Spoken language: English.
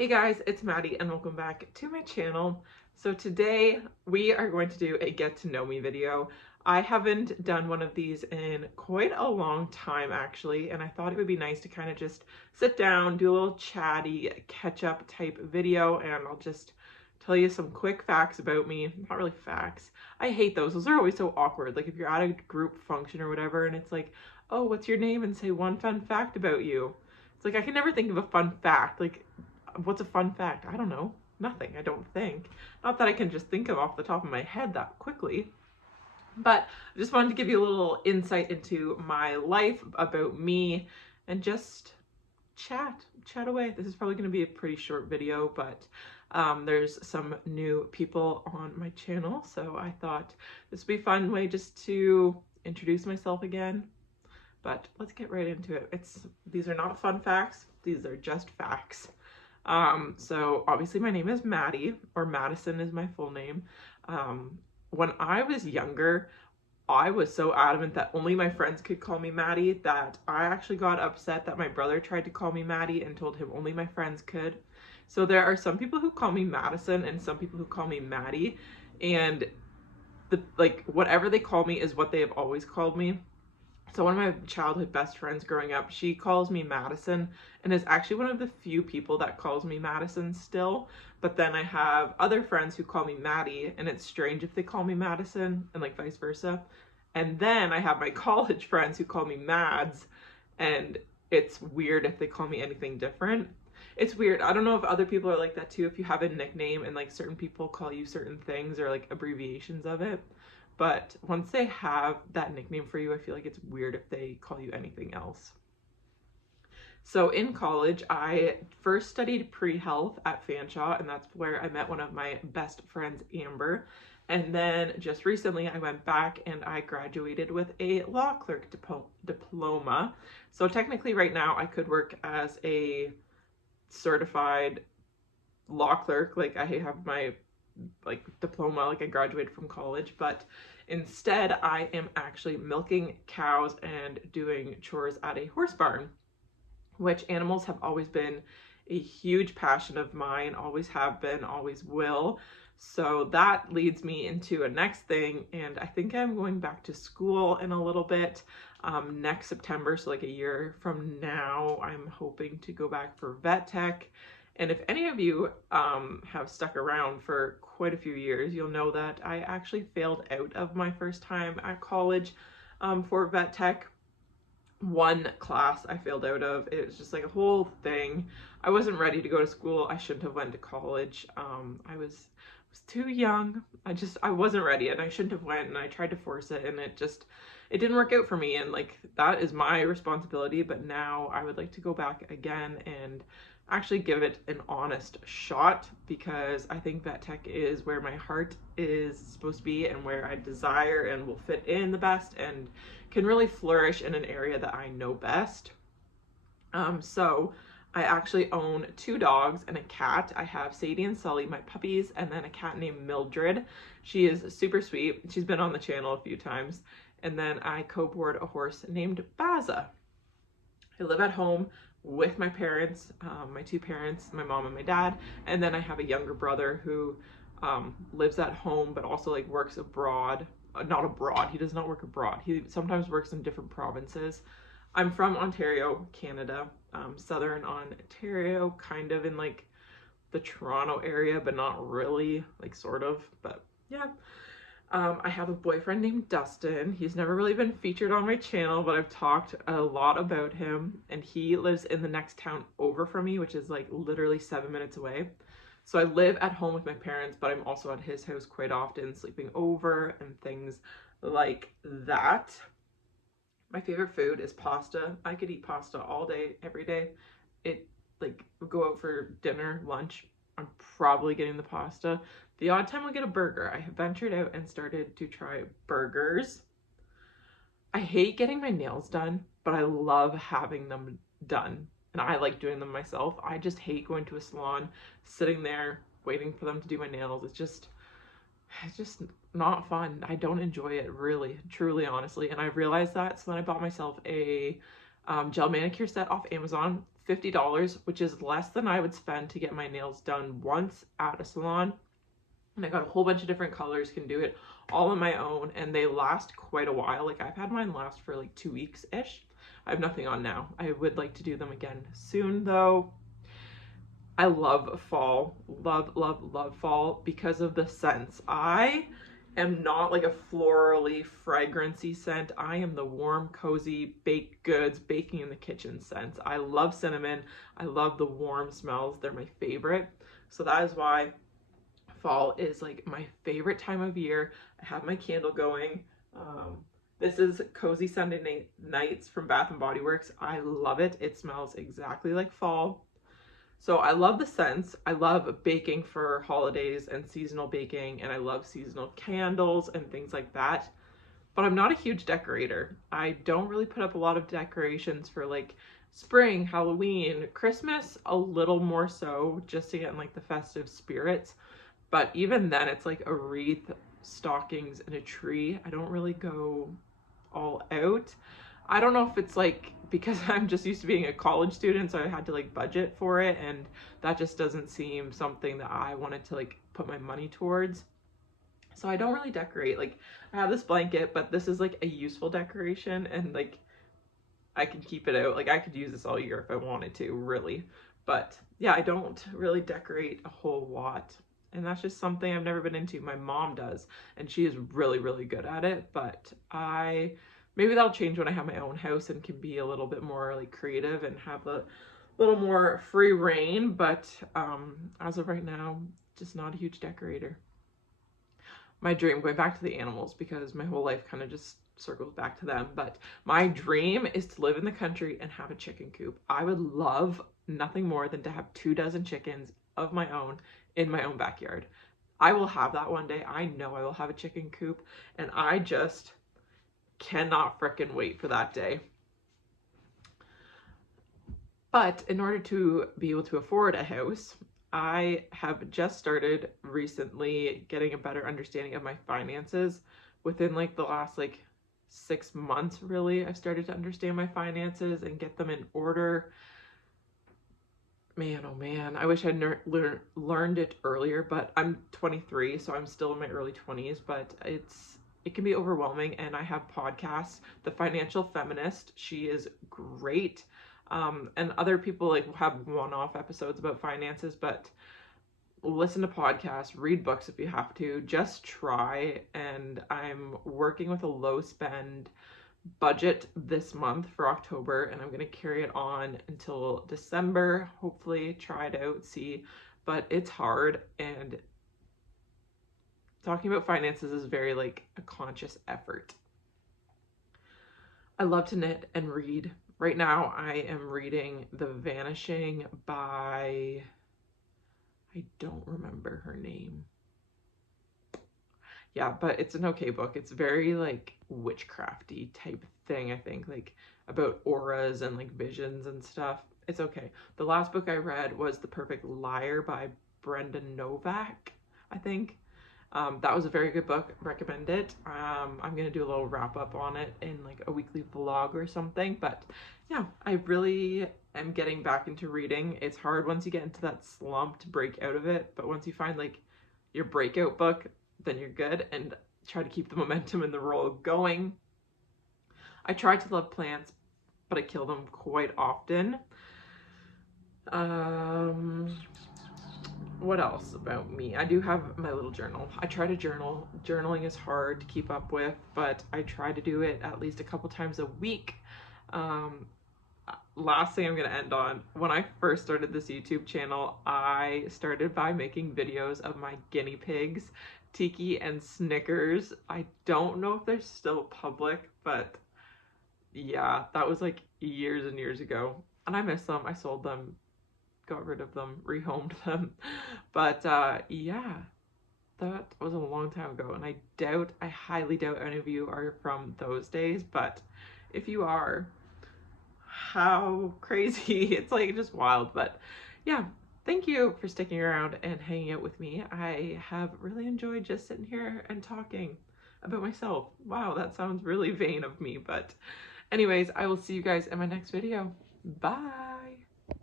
Hey guys, it's Maddie and welcome back to my channel. So today we are going to do a get to know me video. I haven't done one of these in quite a long time actually, and I thought it would be nice to kind of just sit down, do a little chatty catch up type video, and I'll just tell you some quick facts about me. Not really facts. I hate those. Those are always so awkward. Like if you're at a group function or whatever and it's like, oh, what's your name? And say one fun fact about you. It's like I can never think of a fun fact. Like, what's a fun fact? I don't know. Nothing, I don't think. Not that I can just think of off the top of my head that quickly. But I just wanted to give you a little insight into my life, about me, and just chat away. This is probably going to be a pretty short video, but there's some new people on my channel, so I thought this would be a fun way just to introduce myself again. But let's get right into it. These are not fun facts, these are just facts. So obviously my name is Maddie, or Madison is my full name. When I was younger, I was so adamant that only my friends could call me Maddie that I actually got upset that my brother tried to call me Maddie and told him only my friends could. So there are some people who call me Madison and some people who call me Maddie, and whatever they call me is what they have always called me. So one of my childhood best friends growing up, she calls me Madison and is actually one of the few people that calls me Madison still. But then I have other friends who call me Maddie, and it's strange if they call me Madison, and like vice versa. And then I have my college friends who call me Mads, and it's weird if they call me anything different. It's weird. I don't know if other people are like that too, if you have a nickname and like certain people call you certain things or like abbreviations of it. But once they have that nickname for you, I feel like it's weird if they call you anything else. So in college, I first studied pre-health at Fanshawe, and that's where I met one of my best friends, Amber. And then just recently I went back and I graduated with a law clerk diploma. So technically right now I could work as a certified law clerk. Like I have my diploma, like I graduated from college, but instead I am actually milking cows and doing chores at a horse barn, which animals have always been a huge passion of mine, always have been, always will. So that leads me into a next thing, and I think I'm going back to school in a little bit next September, so like a year from now. I'm hoping to go back for vet tech. And if any of you have stuck around for quite a few years, you'll know that I actually failed out of my first time at college for vet tech. One class I failed out of. It was just like a whole thing. I wasn't ready to go to school. I shouldn't have went to college. I was too young. I wasn't ready, and I shouldn't have went, and I tried to force it, and it didn't work out for me, and like that is my responsibility. But now I would like to go back again and actually give it an honest shot, because I think vet tech is where my heart is supposed to be and where I desire and will fit in the best and can really flourish in an area that I know best. So I actually own 2 dogs and a cat. I have Sadie and Sully, my puppies, and then a cat named Mildred. She is super sweet. She's been on the channel a few times. And then I co-board a horse named Baza. I live at home with my parents, my 2 parents, my mom and my dad, and then I have a younger brother who lives at home but also like works abroad. Not abroad, he does not work abroad. He sometimes works in different provinces. I'm from Ontario, Canada, southern Ontario, kind of in like the Toronto area, but not really, like sort of, but yeah. I have a boyfriend named Dustin. He's never really been featured on my channel, but I've talked a lot about him, and he lives in the next town over from me, which is like literally 7 minutes away. So I live at home with my parents, but I'm also at his house quite often, sleeping over and things like that. My favorite food is pasta. I could eat pasta all day, every day. Go out for dinner, lunch, I'm probably getting the pasta. The odd time I'll get a burger. I have ventured out and started to try burgers. I hate getting my nails done, but I love having them done. And I like doing them myself. I just hate going to a salon, sitting there, waiting for them to do my nails. It's just not fun. I don't enjoy it, really, truly, honestly. And I realized that, so then I bought myself a gel manicure set off Amazon. $50, which is less than I would spend to get my nails done once at a salon. And I got a whole bunch of different colors, can do it all on my own, and they last quite a while. Like I've had mine last for like 2 weeks-ish. I have nothing on now. I would like to do them again soon though. I love fall, love, love, love fall because of the scents. I am not like a florally fragrancy scent. I am the warm, cozy, baked goods, baking in the kitchen scents. I love cinnamon. I love the warm smells. They're my favorite. So that is why fall is like my favorite time of year. I have my candle going. This is Cozy Sunday Nights from Bath & Body Works. I love it. It smells exactly like fall. So I love the scents. I love baking for holidays and seasonal baking, and I love seasonal candles and things like that. But I'm not a huge decorator. I don't really put up a lot of decorations for like spring, Halloween, Christmas, a little more so just to get in like the festive spirits. But even then it's like a wreath, stockings, and a tree. I don't really go all out. I don't know if it's like because I'm just used to being a college student, so I had to like budget for it, and that just doesn't seem something that I wanted to like put my money towards. So I don't really decorate. Like I have this blanket, but this is like a useful decoration, and like I can keep it out. Like I could use this all year if I wanted to, really. But yeah, I don't really decorate a whole lot. And that's just something I've never been into. My mom does, and she is really, really good at it. But maybe that'll change when I have my own house and can be a little bit more like creative and have a little more free reign. But as of right now, just not a huge decorator. My dream, going back to the animals, because my whole life kind of just circles back to them, but my dream is to live in the country and have a chicken coop. I would love nothing more than to have 24 chickens of my own in my own backyard. I will have that one day. I know I will have a chicken coop, and I just cannot frickin' wait for that day. But in order to be able to afford a house, I have just started recently getting a better understanding of my finances. Within like the last like 6 months, really, I've started to understand my finances and get them in order. Man, oh man, I wish I'd learned it earlier, but I'm 23, so I'm still in my early 20s, but it can be overwhelming. And I have podcasts. The Financial Feminist, she is great. And other people like have one-off episodes about finances, but listen to podcasts, read books if you have to, just try. And I'm working with a low spend budget this month for October, and I'm going to carry it on until December. Hopefully try it out, see, but it's hard, and talking about finances is very like a conscious effort. I love to knit and read. Right now I am reading The Vanishing by, I don't remember her name. Yeah, but it's an okay book. It's very like witchcrafty type thing, I think, like about auras and like visions and stuff. It's okay. The last book I read was The Perfect Liar by Brenda Novak, I think. That was a very good book. Recommend it. I'm gonna do a little wrap up on it in like a weekly vlog or something. But yeah, I really am getting back into reading. It's hard once you get into that slump to break out of it, but once you find like your breakout book, then you're good, and try to keep the momentum and the roll going. I try to love plants, but I kill them quite often. What else about me? I do have my little journal. I try to journal. Journaling is hard to keep up with, but I try to do it at least a couple times a week. Last thing I'm going to end on, when I first started this YouTube channel, I started by making videos of my guinea pigs, Tiki and Snickers. I don't know if they're still public, but yeah, that was like years and years ago, and I miss them. I sold them, got rid of them, rehomed them, but yeah, that was a long time ago, and I highly doubt any of you are from those days, but if you are, how crazy. It's like just wild. But yeah, thank you for sticking around and hanging out with me. I have really enjoyed just sitting here and talking about myself. Wow, that sounds really vain of me, but anyways, I will see you guys in my next video. Bye.